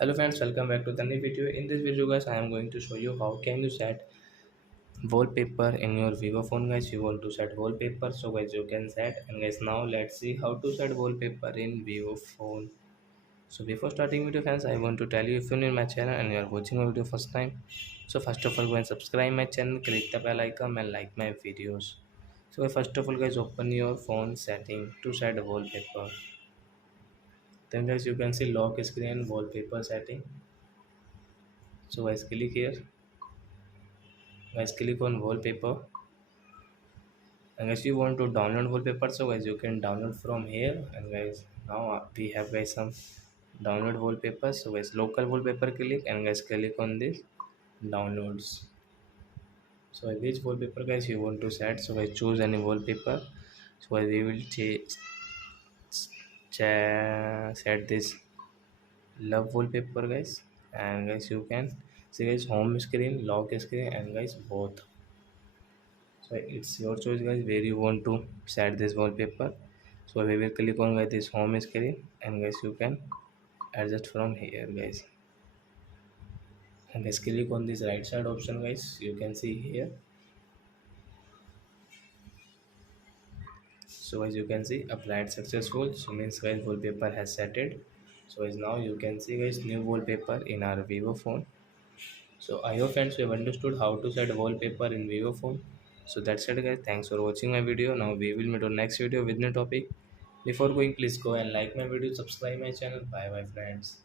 Hello friends, welcome back to the new video. In this video guys, I am going to show you how can you set wallpaper in your Vivo phone guys. You want to set wallpaper, so guys you can set. And guys, now let's see how to set wallpaper in Vivo phone. So before starting video friends, I want to tell you, if you're new in my channel and you are watching my video first time, so first of all go and subscribe my channel, click the bell icon and like my videos. So first of all guys, open your phone setting to set wallpaper. Then guys, you can see lock screen wallpaper setting. So guys, click here. Guys, click on wallpaper. And guys, you want to download wallpaper, so guys you can download from here. And guys, now we have guys some download wallpaper. So guys, local wallpaper click, and guys click on this downloads. So which wallpaper guys you want to set, so guys choose any wallpaper. So guys, we will set this love wallpaper guys. And guys, you can see guys home screen, lock screen, and guys both. So it's your choice guys where you want to set this wallpaper. So we will click on guys this home screen, and guys you can adjust from here guys. And guys, click on this right side option guys, you can see here. So as you can see, applied successful, so means guys wallpaper has set it. So as now you can see guys new wallpaper in our Vivo phone. So I hope friends you have understood how to set wallpaper in Vivo phone. So that's it guys. Thanks for watching my video. Now we will meet on next video with new topic. Before going, please go and like my video, subscribe my channel. Bye bye friends.